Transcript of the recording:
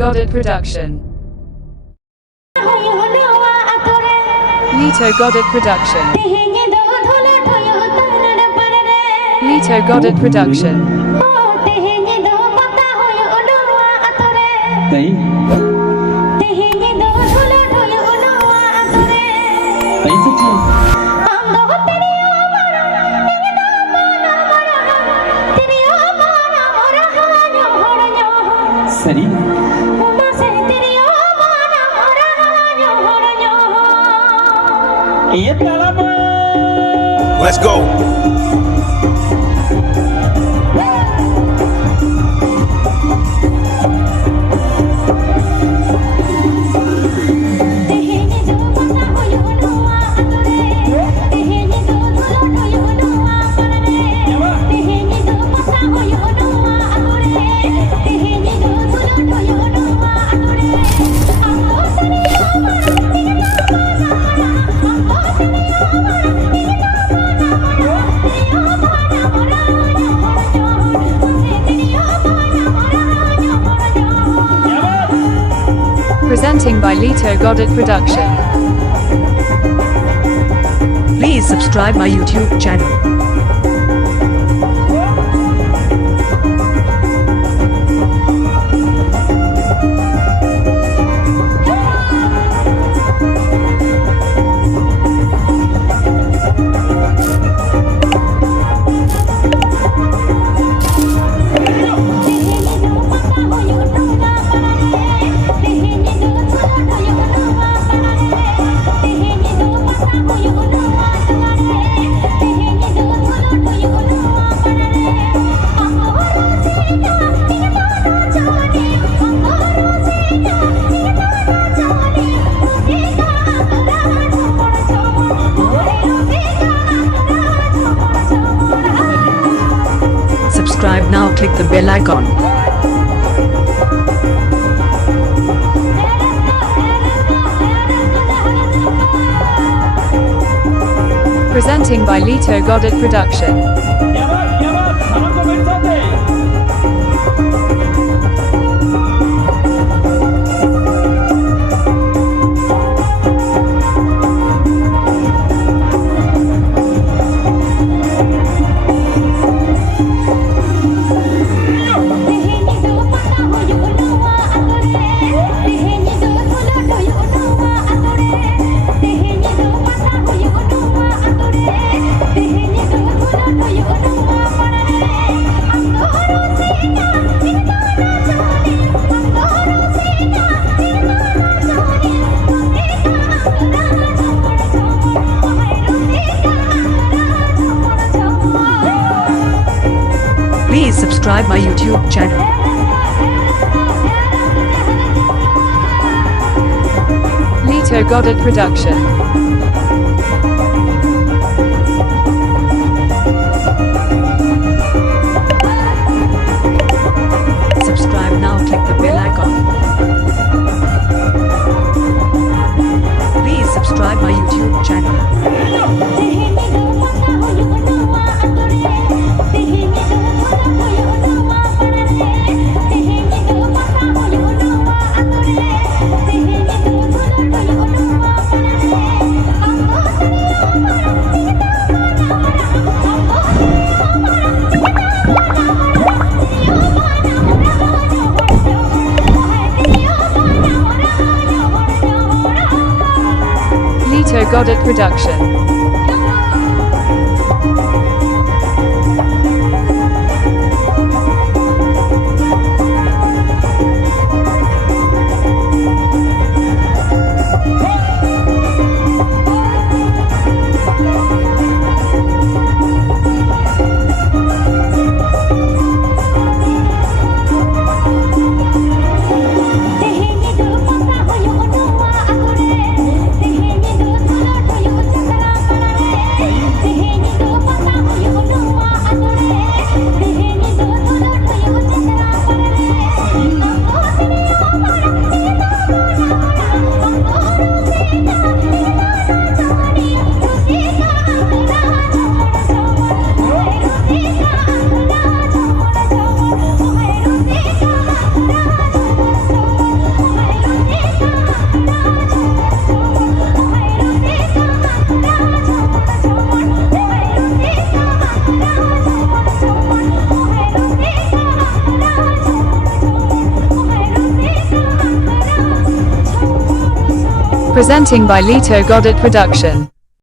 Godet production. Lita Godet production. Lita Godet production. सही ये ताला Let's go. Presenting by Lita Godet production. Please subscribe my YouTube channel. Subscribe now, click the bell icon. Presenting by Lita Godet production. Please subscribe my YouTube channel. Lita Godet production. Subscribe now, click the bell icon. Please subscribe my YouTube channel. Lita Godet production. Presenting by Lita Godet Production.